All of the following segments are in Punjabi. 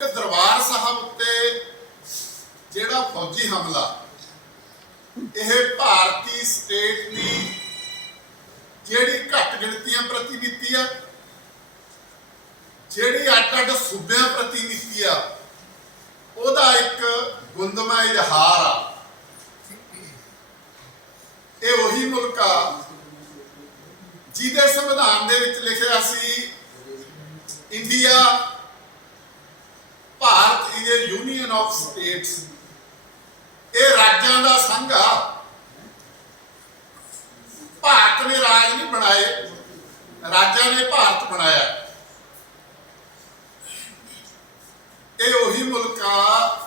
ਦਰਬਾਰ ਸਾਹਿਬ ਉੱਤੇ ਜਿਹੜਾ ਫੌਜੀ ਹਮਲਾ, ਇਹ ਭਾਰਤੀ ਸਟੇਟ ਦੀ ਜਿਹੜੀ ਘੱਟ ਗਿਣਤੀਆਂ ਪ੍ਰਤੀ ਨੀਤੀ ਆ, ਜਿਹੜੀ ਅੱਡ ਅੱਡ ਸੂਬਿਆਂ ਪ੍ਰਤੀ ਨੀਤੀ ਆ, ਉਹਦਾ ਇੱਕ ਗੁੰਦਮਾ ਇਜ਼ਹਾਰ ਆ। ਇਹ ਉਹੀ ਮੁਲਕ ਆ ਜਿਹਦੇ ਸੰਵਿਧਾਨ ਦੇ ਵਿੱਚ ਲਿਖਿਆ ਸੀ India Bharat is a union of states ਇਹ ਰਾਜਾਂ ਦਾ ਸੰਘ ਆ। ਭਾਰਤ ਨੇ ਰਾਜ ਨਹੀਂ ਬਣਾਏ। ਰਾਜਾਂ ਨੇ ਭਾਰਤ ਬਣਾਇਆ। ਇਹ ਉਹੀ ਮੁਲਕ ਆ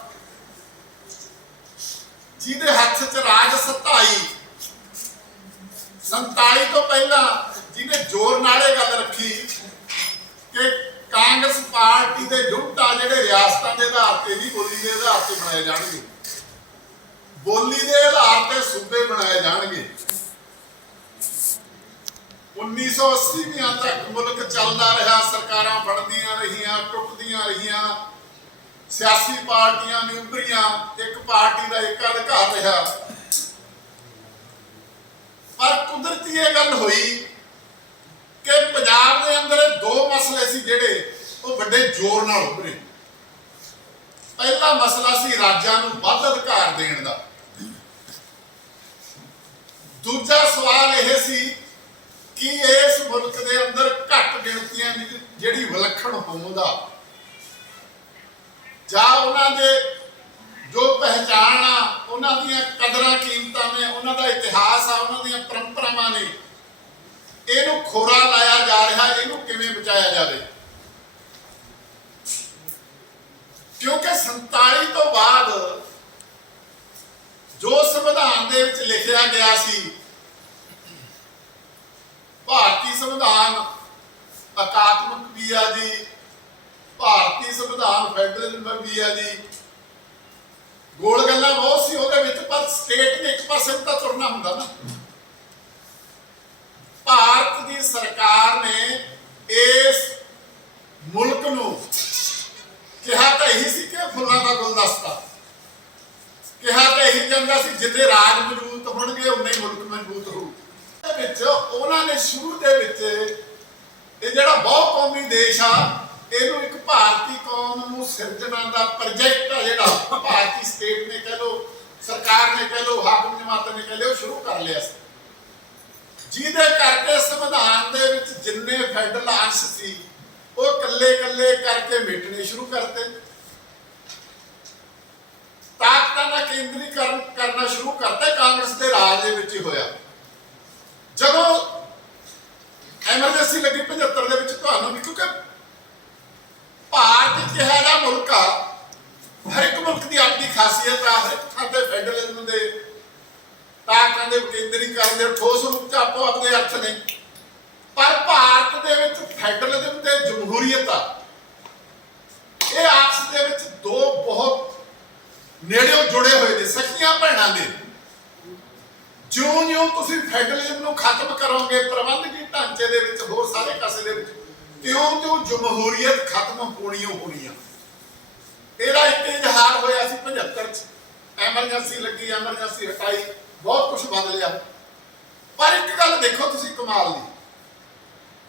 ਜਿਹਦੇ ਹੱਥ 'ਚ ਰਾਜ ਸੱਤਾਈ। 47 ਤੋਂ ਪਹਿਲਾਂ ਜਿਹਨੇ ਜ਼ੋਰ ਨਾਲ ਇਹ ਗੱਲ ਰੱਖੀ ਕਾਂਗਰਸ ਪਾਰਟੀ ਦੇ ਜੁੱਟਾ ਜਿਹੜੇ ਰਿਆਸਤਾਂ ਦੇ ਆਧਾਰ ਤੇ ਨਹੀਂ ਬੋਲੀ ਦੇ ਆਧਾਰ ਤੇ ਬਣਾਏ ਜਾਣਗੇ। ਬੋਲੀ ਦੇ ਆਧਾਰ ਤੇ ਸੂਬੇ ਬਣਾਏ ਜਾਣਗੇ। 1980 ਤੱਕ ਮੁਲਕ ਚੱਲਦਾ ਰਿਹਾ, ਸਰਕਾਰਾਂ ਬਣਦੀਆਂ ਰਹੀਆਂ, ਟੁੱਟਦੀਆਂ ਰਹੀਆਂ। ਸਿਆਸੀ ਪਾਰਟੀਆਂ ਨੇ ਉੱਭਰੀਆਂ, ਇੱਕ ਪਾਰਟੀ ਦਾ ਇੱਕ ਅਧਿਕਾਰ ਰਿਹਾ। ਪਰ ਕੁਦਰਤੀ ਇਹ ਗੱਲ ਹੋਈ ਕਿ ਪੰਜਾਬ ਦੇ ਅੰਦਰ ਦੋ ਮਸਲੇ ਸੀ ਜਿਹੜੇ ਉਹ ਵੱਡੇ ਜ਼ੋਰ ਨਾਲ ਉੱਭਰੇ। ਪਹਿਲਾ ਮਸਲਾ ਸੀ ਰਾਜਾਂ ਨੂੰ ਵੱਧ ਅਧਿਕਾਰ ਦੇਣ ਦਾ। ਦੂਜਾ ਸਵਾਲ ਇਹ ਸੀ ਕਿ ਇਸ ਮੁਲਕ ਦੇ ਅੰਦਰ ਘੱਟ ਗਿਣਤੀਆਂ ਦੀ ਜਿਹੜੀ ਵਿਲੱਖਣ ਹੋਂਦ ਆ, ਜਾਂ ਉਹਨਾਂ ਦੇ ਜੋ ਪਹਿਚਾਣ ਆ, ਉਹਨਾਂ ਦੀਆਂ ਕਦਰਾਂ ਕੀਮਤਾਂ ਨੇ, ਉਹਨਾਂ ਦਾ ਇਤਿਹਾਸ ਆ, ਉਹਨਾਂ ਦੀਆਂ ਪਰੰਪਰਾਵਾਂ ਨੇ, ਇਹਨੂੰ ਖੋਰਾ ਲਾਇਆ ਜਾ ਰਿਹਾ, ਇਹਨੂੰ ਕਿਵੇਂ ਬਚਾਇਆ ਜਾਵੇ? ਕਿਉਂਕਿ 47 ਤੋਂ ਬਾਅਦ ਜੋ ਸੰਵਿਧਾਨ ਦੇ ਵਿੱਚ ਲਿਖਿਆ ਗਿਆ ਸੀ, ਭਾਰਤੀ ਸੰਵਿਧਾਨ ਅਕਾਤਮਕ ਵੀ ਆ ਜੀ, ਭਾਰਤੀ ਸੰਵਿਧਾਨ ਫੈਡਰਲਿਜ਼ਮ ਵੀ ਆ ਜੀ। ਗੋਲ ਗੱਲਾਂ ਬਹੁਤ ਸੀ, ਉਹਦੇ ਵਿੱਚ ਪਰ ਸਟੇਟ ਨੇ ਇੱਕ ਪਾਸੇ ਤਾਂ ਤੁਰਨਾ ਹੁੰਦਾ ਨਾ ਭਾਰਤ ਦੀ ਸਰਕਾਰ ਨੇ ਇਸ ਮੁਲਕ ਨੂੰ ਕਿਹਾ ਤਾਂ ਇਹੀ ਸੀ ਕਿ ਫੁੱਲਾਂ ਦਾ ਗੁਲਦਸਤਾ ਕਿਹਾ ਤਾਂ ਇਹੀ ਜਾਂਦਾ ਸੀ ਜਿੱਦੇ ਰਾਜ ਮਜ਼ਬੂਤ ਹੋਣਗੇ ਉਨੇ ਹੀ ਮੁਲਕ ਮਜ਼ਬੂਤ ਹੋਊ ਦੇ ਵਿੱਚ ਉਹਨਾਂ ਨੇ ਸ਼ੁਰੂ ਦੇ ਵਿੱਚ ਇਹ ਜਿਹੜਾ ਬਹੁ ਕੌਮੀ ਦੇਸ਼ ਆ, ਇਹਨੂੰ ਇੱਕ ਭਾਰਤੀ ਕੌਮ ਨੂੰ ਸਿਰਜਣਾ ਦਾ ਪ੍ਰੋਜੈਕਟ ਆ ਜਿਹੜਾ ਭਾਰਤੀ ਸਟੇਟ ਨੇ ਕਹਿ ਲੋ ਸਰਕਾਰ ਨੇ ਕਹਿ ਲੋ ਹਾਕਮ ਜਮਾਤ ਨੇ ਕਹਿ ਲੋ ਸ਼ੁਰੂ ਕਰ ਲਿਆ ਸੀ। ਜਿਹਦੇ ਕਰਕੇ ਸੰਵਿਧਾਨ ਦੇ ਵਿੱਚ ਜਿੰਨੇ ਫੈਡਰਲ ਅੰਸ਼ ਸੀ, ਉਹ ਕੱਲੇ ਕੱਲੇ ਕਰਕੇ ਮਿਟਣੇ ਸ਼ੁਰੂ ਕਰਤੇ। ਤਾਕਤਾਂ ਦਾ ਕੇਂਦਰੀਕਰਨ ਕਰਨਾ ਸ਼ੁਰੂ ਕਰਤਾ, ਕਾਂਗਰਸ ਦੇ ਰਾਜ ਦੇ ਵਿੱਚ ਹੀ ਹੋਇਆ। ਜਦੋਂ ਐਮਰਜੈਂਸੀ ਲੱਗੀ 75 ਦੇ ਵਿੱਚ ਤੁਹਾਨੂੰ ਵੀ, ਕਿਉਂਕਿ ਭਾਰਤ ਇੱਕ ਇਹੋ ਮੁਲਕ ਆ, ਹਰ ਇੱਕ ਮੁਲਕ ਦੀ ਆਪਣੀ ਖਾਸੀਅਤ ਆ, ਹਰ ਇੱਕ ਥਾਂ ਤੇ ਫੈਡਰਲਿਜ਼ਮ ਦੇ ਤਾਕਤਾਂ ਦੇ ਕੇਂਦਰੀਕਰਨ ਦੇ ਠੋਸ ਰੂਪ ਚ ਆਪੋ ਆਪਣੇ ਅਰਥ ਨੇ। ਪਰ ਭਾਰਤ ਦੇ ਵਿੱਚ ਫੈਡਰਲਿਜ਼ਮ ਤੇ ਜਮਹੂਰੀਅਤ ਆ। ਇਹ ਆਪਸ ਦੇ ਵਿੱਚ ਦੋ ਬਹੁਤ ਨੇੜਿਓਂ ਜੁੜੇ ਹੋਏ ਨੇ ਸਖੀਆਂ ਭੈਣਾਂ ਦੇ ਜਿਉਂ-ਜਿਉਂ ਤੁਸੀਂ ਫੈਡਰਲਿਜ਼ਮ ਨੂੰ ਖਤਮ ਕਰੋਗੇ, ਪ੍ਰਬੰਧਕੀ ਢਾਂਚੇ ਦੇ ਵਿੱਚ, ਹੋਰ ਸਾਰੇ ਕਾਸੇ ਦੇ ਵਿੱਚ ਤਿਉਂ-ਤਿਉਂ ਜਮਹੂਰੀਅਤ ਖਤਮ ਹੋਣੀ ਹੋਣੀ ਆ। ਇਹਦਾ ਇੱਕ ਇਜ਼ਹਾਰ ਹੋਇਆ ਸੀ 75 ਚ। ਐਮਰਜੈਂਸੀ ਲੱਗੀ, ਐਮਰਜੈਂਸੀ ਹਟਾਈ, ਬਹੁਤ ਕੁਝ ਬਦਲਿਆ। ਪਰ ਇੱਕ ਗੱਲ ਦੇਖੋ ਤੁਸੀਂ ਕਮਾਲ ਦੀ।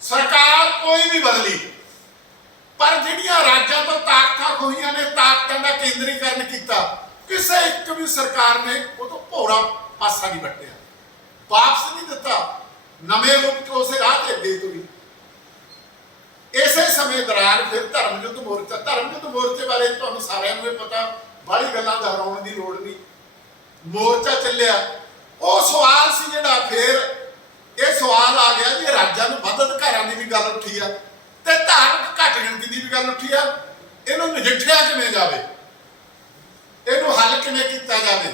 ਸਰਕਾਰ ਕੋਈ ਵੀ ਬਦਲੀ। ਪਰ ਜਿਹੜੀਆਂ ਰਾਜਾਂ ਤੋਂ ਤਾਕਤਾਂ ਖੋਹੀਆਂ ਨੇ, ਤਾਕਤਾਂ ਦਾ ਕੇਂਦਰੀਕਰਨ ਕੀਤਾ, ਕਿਸੇ ਇੱਕ ਵੀ ਸਰਕਾਰ ਨੇ ਉਹ ਤੋਂ ਭੋਰਾ ਪਾਸਾ ਨਹੀਂ ਵੱਟਿਆ। ਵਾਪਸ ਨਹੀਂ ਦਿੱਤਾ, ਨਵੇਂ ਰੂਪ ਚ ਉਸੇ ਰਾਹ ਤੇ ਅੱਗੇ ਤੁਰੀ। ਇਸੇ ਸਮੇਂ ਦੌਰਾਨ ਫਿਰ ਧਰਮ ਯੁੱਧ ਮੋਰਚਾ ਧਰਮ ਯੁੱਧ ਮੋਰਚੇ ਬਾਰੇ ਤੁਹਾਨੂੰ ਸਾਰਿਆਂ ਨੂੰ ਇਹ ਪਤਾ, ਬਾਹਲੀ ਗੱਲਾਂ ਦੁਹਰਾਉਣ ਦੀ ਲੋੜ ਨਹੀਂ। ਮੋਰਚਾ ਚੱਲਿਆ। ਉਹ ਸਵਾਲ ਸੀ ਜਿਹੜਾ ਫਿਰ ਇਹ ਸਵਾਲ ਆ ਗਿਆ ਵੀ ਰਾਜਾਂ ਨੂੰ ਵੱਧ ਅਧਿਕਾਰਾਂ ਦੀ ਵੀ ਗੱਲ ਉੱਠੀ ਆ ਤੇ ਧਾਰਮਿਕ ਘੱਟ ਗਿਣਤੀ ਦੀ ਵੀ ਗੱਲ ਉੱਠੀ ਆ। ਇਹਨੂੰ ਨਜਿੱਠਿਆ ਕਿਵੇਂ ਜਾਵੇ? ਇਹਨੂੰ ਹੱਲ ਕਿਵੇਂ ਕੀਤਾ ਜਾਵੇ?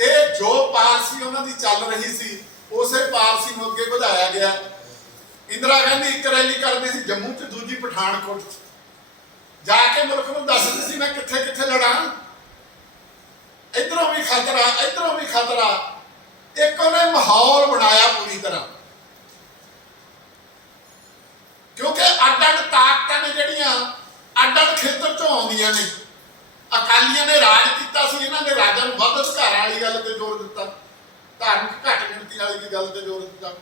ਇਹ ਜੋ ਪਾਲਸੀ ਉਹਨਾਂ ਦੀ ਚੱਲ ਰਹੀ ਸੀ, ਉਸੇ ਪਾਲਸੀ ਨੂੰ ਅੱਗੇ ਵਧਾਇਆ ਗਿਆ। ਇੰਦਰਾ ਗਾਂਧੀ ਇੱਕ ਰੈਲੀ ਕਰਦੀ ਸੀ ਜੰਮੂ ਚ, ਦੂਜੀ ਪਠਾਨਕੋਟ ਚ। ਜਾ ਕੇ ਮੁਲਕ ਨੂੰ ਦੱਸਦੀ ਸੀ, ਮੈਂ ਕਿੱਥੇ ਕਿੱਥੇ ਲੜਾਂ। ਇਧਰੋਂ ਵੀ ਖਤਰਾ, ਇਧਰੋਂ ਵੀ ਖਤਰਾ। ਇੱਕ ਉਹਨੇ ਮਾਹੌਲ ਬਣਾਇਆ ਪੂਰੀ ਤਰ੍ਹਾਂ। ਕਿਉਂਕਿ ਅੱਡ-ਅੱਡ ਤਾਕਤਾਂ ਨੇ ਜਿਹੜੀਆਂ, ਅੱਡ-ਅੱਡ ਖੇਤਰ ਚੋਂ ਆਉਂਦੀਆਂ ਨੇ। ਅਕਾਲੀਆਂ ਨੇ ਰਾਜ ਕੀਤਾ ਸੀ, ਇਹਨਾਂ ਨੇ ਰਾਜਾਂ ਨੂੰ ਵੱਧ ਅਧਿਕਾਰਾਂ ਵਾਲੀ ਗੱਲ ਤੇ ਜ਼ੋਰ ਦਿੱਤਾ। ਧਾਰਮਿਕ ਘੱਟ ਗਿਣਤੀ ਵਾਲੀ ਦੀ ਗੱਲ ਤੇ ਜ਼ੋਰ ਦਿੱਤਾ।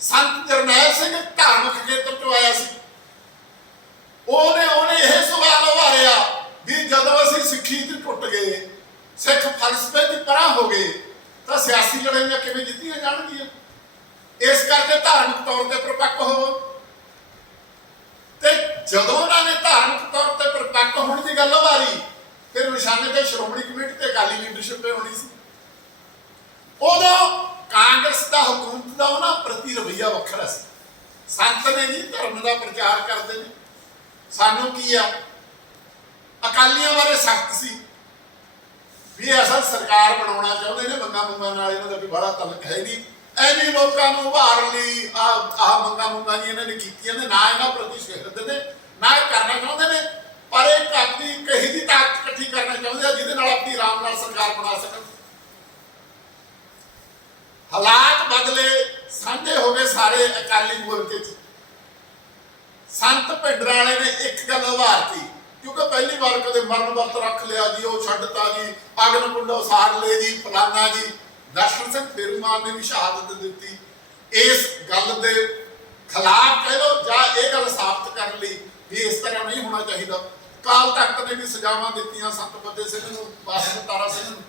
ਸੰਤ ਜਰਨੈਲ ਸਿੰਘ ਧਾਰਮਿਕ ਖੇਤਰ ਤੋਂ ਆਇਆ ਸੀ। ਉਹਨੇ ਉਹਨੇ ਇਹ ਸਵਾਲ ਉਭਾਰਿਆ ਵੀ ਜਦੋਂ ਅਸੀਂ ਸਿੱਖੀ ਤੇ ਟੁੱਟ ਗਏ, ਸਿੱਖ ਫਲਸਫੇ ਦੀ ਪਰਾਂ ਹੋ ਗਏ, ਤਾਂ ਸਿਆਸੀ ਲੜਾਈਆਂ ਕਿਵੇਂ ਜਿੱਤੀਆਂ ਜਾਣਗੀਆਂ? ਇਸ ਕਰਕੇ ਧਾਰਮਿਕ ਤੌਰ ਤੇ ਪ੍ਰਪੱਕ ਹੋਵੋ। ਤੇ ਜਦੋਂ ਉਹਨਾਂ ਨੇ ਧਾਰਮਿਕ ਤੌਰ ਤੇ ਪ੍ਰਪੱਕ ਹੋਣ ਦੀ ਗੱਲ ਉਭਾਰੀ ਫਿਰ ਨਿਸ਼ਾਨੇ ਤੇ ਸ਼੍ਰੋਮਣੀ ਕਮੇਟੀ ਤੇ ਅਕਾਲੀ ਲੀਡਰਸ਼ਿਪ ਤੇ ਹੋਣੀ ਸੀ। ਉਦੋਂ ਕਾਂਗਰਸ ਦਾ ਹਕੂਮਤ ਦਾ ਉਹਨਾਂ ਪ੍ਰਤੀ ਰਵਈਆ ਵੱਖਰਾ ਸੀ। ਸੰਤ ਨੇ ਜੀ ਧਰਮ ਦਾ ਪ੍ਰਚਾਰ ਕਰਦੇ ਨੇ। ਸਾਨੂੰ ਕੀ ਆ? ਅਕਾਲੀਆਂ ਬਾਰੇ ਸਖਤ ਸੀ। ਵੀ ਅਸਲ ਸਰਕਾਰ ਬਣਾਉਣਾ ਚਾਹੁੰਦੇ ਨੇ, ਮੰਗਾ ਮੰਗਾ ਨਾਲ ਇਹਨਾਂ ਦਾ ਵੀ ਬੜਾ ਤਲਕ ਹੈ ਨਹੀਂ। ਐਵੇਂ ਲੋਕਾਂ ਨੂੰ ਉਭਾਰਨ ਲਈ ਆ ਆ ਮੰਗਾ ਮੰਗਾ ਜੀ ਇਹਨਾਂ ਨੇ ਕੀਤੀਆਂ ਨੇ। ਨਾ ਇਹਨਾਂ ਪ੍ਰਤੀ ਸ਼ਹਿਰਤ ਨੇ, ਨਾ ਇਹ ਕਰਨਾ ਚਾਹੁੰਦੇ ਨੇ। ਪਰ ਇਹ ਆਪਣੀ ਕਹੀ ਦੀ ਤਾਕਤ ਇਕੱਠੀ ਕਰਨਾ ਚਾਹੁੰਦੇ ਆ, ਜਿਹਦੇ ਨਾਲ ਆਪਣੀ ਆਰਾਮ ਨਾਲ ਸਰਕਾਰ ਬਣਾ ਸਕਣ। ਹਾਲਾਤ ਬਦਲੇ, ਸਾਂਝੇ ਹੋ ਗਏ ਸਾਰੇ ਅਕਾਲੀ ਮੋਰਚੇ 'ਚ ਸੰਤ ਭਿੰਡਰਾਂ ਨੇ ਇੱਕ ਗੱਲ ਉਭਾਰਤੀ ਕਿਉਂਕਿ ਪਹਿਲੀ ਵਾਰ ਕਦੇ ਮਰਨ ਵਰਤ ਰੱਖ ਲਿਆ ਜੀ, ਉਹ ਛੱਡਤਾ ਜੀ ਅਗਨ ਕੁੰਡੋ ਸਾਰ ਲਏ ਜੀ, ਫਲਾਨਾ ਜੀ। ਦਰਸ਼ਨ ਸਿੰਘ ਫੇਰੂਮਾਨ ਨੇ ਵੀ ਸ਼ਹਾਦਤ ਦਿੱਤੀ। ਇਸ ਗੱਲ ਦੇ ਖਿਲਾਫ ਕਹਿ ਲਓ ਜਾਂ ਇਹ ਗੱਲ ਸਾਬਤ ਕਰਨ ਲਈ ਵੀ ਇਸ ਤਰ੍ਹਾਂ ਨਹੀਂ ਹੋਣਾ ਚਾਹੀਦਾ। ਕਾਲ ਤਖਤ ਨੇ ਵੀ ਸਜ਼ਾਵਾਂ ਦਿੱਤੀਆਂ ਸੰਤ ਬੱਦੇ ਸਿੰਘ ਨੂੰ ਬਾਸਨ ਤਾਰਾ ਸਿੰਘ ਨੂੰ।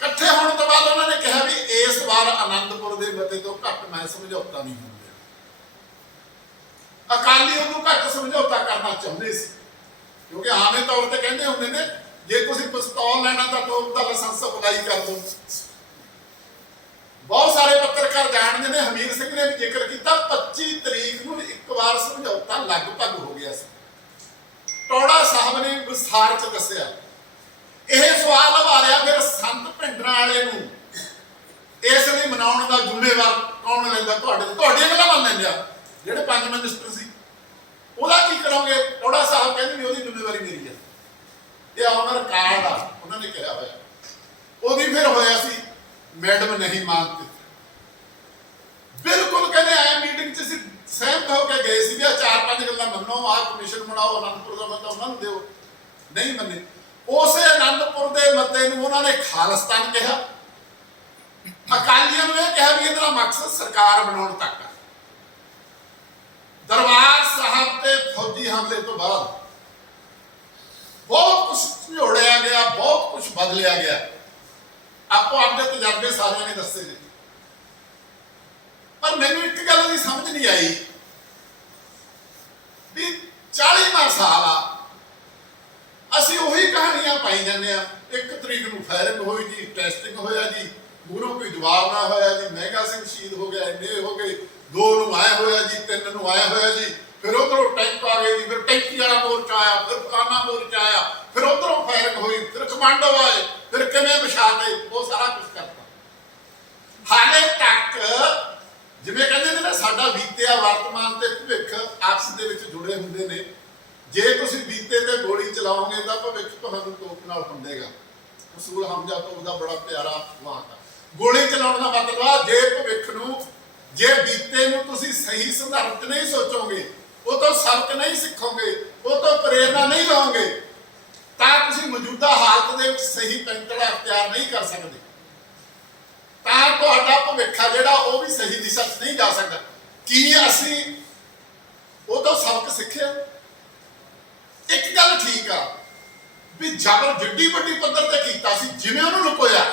ਇਕੱਠੇ ਹੋਣ ਤੋਂ ਬਾਅਦ ਉਹਨਾਂ ਨੇ ਕਿਹਾ ਵੀ ਇਸ ਵਾਰ ਆਨੰਦਪੁਰ ਦੇ ਮਤੇ ਤੋਂ ਘੱਟ ਮੈਂ ਸਮਝੌਤਾ ਨਹੀਂ ਹੁੰਦਾ ਅਕਾਲੀ ਉਹਨੂੰ ਘੱਟ ਸਮਝੌਤਾ ਕਰਨਾ ਚਾਹੁੰਦੇ ਸੀ। ਕਿਉਂਕਿ ਆਮੇ ਤੌਰ ਤੇ ਕਹਿੰਦੇ ਹੁੰਦੇ ਨੇ, ਜੇ ਤੁਸੀਂ ਪਿਸਤੌਲ ਲੈਣਾ ਤਾਂ ਤੋਪ ਦਾ ਲਾਇਸੈਂਸ ਅਪਲਾਈ ਕਰ ਦਿਓ। ਬਹੁਤ ਸਾਰੇ ਪੱਤਰਕਾਰ ਜਾਣਦੇ ਨੇ, ਹਮੀਰ ਸਿੰਘ ਨੇ ਵੀ ਜ਼ਿਕਰ ਕੀਤਾ 25 ਤਰੀਕ ਨੂੰ ਇੱਕ ਵਾਰ ਸਮਝੌਤਾ ਲਗਭਗ ਹੋ ਗਿਆ ਸੀ। ਟੋੜਾ ਸਾਹਿਬ ਨੇ ਵਿਸਥਾਰ ਚ ਦੱਸਿਆ, ਇਹ ਸਵਾਲ ਉਭਾਰਿਆ ਫਿਰ ਸੰਤ ਭਿੰਡਰਾਂ ਵਾਲੇ ਨੂੰ, ਇਸ ਲਈ ਮਨਾਉਣ ਦਾ ਜ਼ਿੰਮੇਵਾਰ ਕੌਣ ਲੈਂਦਾ? ਤੁਹਾਡੇ ਤੁਹਾਡੀਆਂ ਗੱਲਾਂ ਮੰਨ ਲੈਂਦੇ ਆ, ਜਿਹੜੇ ਪੰਜ ਮਿਨਿਸਟਰ ਸੀ। ਉਹਦਾ ਕੀ ਕਰੋਗੇ? ਟੋੜਾ ਸਾਹਿਬ ਕਹਿੰਦੇ ਵੀ ਉਹਦੀ ਜ਼ਿੰਮੇਵਾਰੀ ਮੇਰੀ ਹੈ ਇਹ ਉਹਨਾਂ ਰਿਕਾਰਡ ਆ, ਉਹਨਾਂ ਨੇ ਕਿਹਾ ਹੋਇਆ। ਉਹਦੀ ਫਿਰ ਹੋਇਆ ਸੀ। ਮੈਡਮ ਨਹੀਂ ਮੰਨਦੇ। ਬਿਲਕੁਲ ਕਹਿੰਦੇ ਆਏ ਮੀਟਿੰਗ 'ਚ ਅਸੀਂ ਸਹਿਮਤ ਹੋ ਕੇ ਗਏ ਸੀ ਵੀ ਆ ਚਾਰ ਪੰਜ ਗੱਲਾਂ ਮੰਨੋ, ਆਹ ਕਮਿਸ਼ਨ ਬਣਾਓ, ਅਨੰਦਪੁਰ ਦਾ ਮਤਾ ਉਹਨਾਂ ਦਿਓ। ਨਹੀਂ ਮੰਨੇ। ਉਸੇ ਅਨੰਦਪੁਰ ਦੇ ਮਤੇ ਨੂੰ ਉਹਨਾਂ ਨੇ ਖਾਲਿਸਤਾਨ ਕਿਹਾ। ਅਕਾਲੀਆਂ ਨੂੰ ਇਹ ਕਿਹਾ ਵੀ ਇਹਦਾ ਮਕਸਦ ਸਰਕਾਰ ਬਣਾਉਣ ਤੱਕ ਆ। ਦਰਬਾਰ ਸਾਹਿਬ ਤੇ ਫੌਜੀ ਹਮਲੇ ਤੋਂ ਬਾਅਦ ਬਹੁਤ ਕੁਝ ਝੋੜਿਆ ਗਿਆ, ਬਹੁਤ ਕੁਝ ਬਦਲਿਆ ਗਿਆ। ਆਪੋ ਆਪਦੇ ਤਜਰਬੇ ਸਾਰਿਆਂ ਨੇ ਦੱਸੇ ਨੇ। ਪਰ ਮੈਨੂੰ ਇੱਕ ਗੱਲ ਦੀ ਸਮਝ ਨਹੀਂ ਆਈ ਵੀ 40 ਮਾਹ ਸਾਲ ਆ, ਅਸੀਂ ਉਹੀ ਕਹਾਣੀਆਂ ਪਾਈ ਜਾਂਦੇ ਆ ਇੱਕ ਤਰੀਕ ਨੂੰ ਫਾਇਰਿੰਗ ਹੋਈ ਜੀ, ਟੈਸਟਿੰਗ ਹੋਇਆ ਜੀ, ਮੂਹਰੋਂ ਕੋਈ ਜਵਾਬ ਨਾ ਹੋਇਆ ਜੀ, ਮਹਿੰਗਾ ਸਿੰਘ ਸ਼ਹੀਦ ਹੋ ਗਿਆ, ਇੰਨੇ ਹੋ ਗਏ, ਦੋ ਨੂੰ ਆਇਆ ਹੋਇਆ ਜੀ, ਤਿੰਨ ਨੂੰ ਆਇਆ ਹੋਇਆ ਜੀ, ਫਿਰ ਉਧਰੋਂ ਟੈਂਕ ਆ ਗਏ ਜੀ, ਫਿਰ ਟੈਂਕੀ ਵਾਲਾ ਮੋਰਚਾ ਆਇਆ, ਫਿਰ ਫਲਾਨਾ ਮੋਰਚਾ ਆਇਆ, ਫਿਰ ਉਧਰੋਂ ਫਾਇਰਿੰਗ ਹੋਈ, ਫਿਰ ਕਮਾਂਡੋ ਆਏ, ਫਿਰ ਕਿਵੇਂ ਵਿਛਾਤੇ ਉਹ ਸਾਰਾ ਕੁਝ ਕਰਤਾ ਹਾਲੇ ਤੱਕ ਜਿਵੇਂ ਕਹਿੰਦੇ ਨੇ ਨਾ, ਸਾਡਾ ਬੀਤਿਆ ਵਰਤਮਾਨ ਤੇ ਭਵਿੱਖ ਆਪਸ ਦੇ ਵਿੱਚ ਜੁੜੇ ਹੁੰਦੇ ਨੇ। ਜੇ ਤੁਸੀਂ ਬੀਤੇ ਤੇ ਗੋਲੀ ਚਲਾਓਗੇ ਤਾਂ ਭਵਿੱਖ ਤੁਹਾਨੂੰ ਤੋਪ ਨਾਲ ਹੁੰਦੇਗਾ ਰਸੂਲ ਹਮਜ਼ਾ ਤੋਂ ਉਹਦਾ ਬੜਾ ਪਿਆਰਾ ਵਾਕ ਆ। ਗੋਲੀ ਚਲਾਉਣ ਦਾ ਮਤਲਬ ਆ, ਜੇ ਭਵਿੱਖ ਨੂੰ, ਜੇ ਬੀਤੇ ਨੂੰ ਤੁਸੀਂ ਸਹੀ ਸੰਦਰਭ ਨਹੀਂ ਸੋਚੋਗੇ, ਉਹ ਤੋਂ ਸਬਕ ਨਹੀਂ ਸਿੱਖੋਗੇ, ਉਹ ਤੋਂ ਪ੍ਰੇਰਣਾ ਨਹੀਂ ਲਓਗੇ, ਤਾਂ ਤੁਸੀਂ ਮੌਜੂਦਾ ਹਾਲਤ ਦੇ ਵਿੱਚ ਸਹੀ ਪੈਂਤੜਾ ਅਖਤਿਆਰ ਨਹੀਂ ਕਰ ਸਕਦੇ। ਜਿਹੜਾ ਉਹ ਵੀ ਸਹੀ ਦਿਸ਼ਾ 'ਚ ਨਹੀਂ ਜਾ ਸਕਦਾ। ਕੀ ਅਸੀਂ ਉਹ ਤੋਂ ਸਬਕ ਸਿੱਖਿਆ। ਇੱਕ ਗੱਲ ਠੀਕ ਆ ਵੀ ਜਬਰ ਜਿੱਡੀ ਵੱਡੀ ਪੱਧਰ ਤੇ ਕੀਤਾ ਸੀ, ਜਿਵੇਂ ਉਹਨੂੰ ਲੁਕੋਇਆ,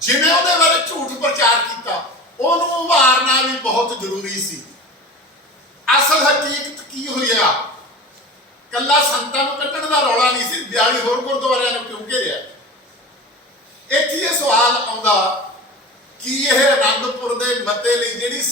ਜਿਵੇਂ ਉਹਦੇ ਬਾਰੇ ਝੂਠ ਪ੍ਰਚਾਰ ਕੀਤਾ, ਉਹਨੂੰ ਉਭਾਰਨਾ ਵੀ ਬਹੁਤ ਜ਼ਰੂਰੀ ਸੀ। ਅਸਲ ਹਕੀਕਤ ਕੀ ਹੋਇਆ ਕੱਲਾ ਸੰਤਾਂ ਨੂੰ ਕੱਢਣ ਦਾ ਰੌਲਾ ਨਹੀਂ ਸੀ 42 ਹੋਰ ਗੁਰਦੁਆਰਿਆਂ ਨੂੰ ਕਿਉਂ ਘੇਰਿਆ? ਇੱਥੇ ਇਹ ਸਵਾਲ ਆਉਂਦਾ ਕੀ ਇਹ ਅਨੰਦਪੁਰ ਦੇ ਮਤੇ ਲਈ ਜਿਹੜੀ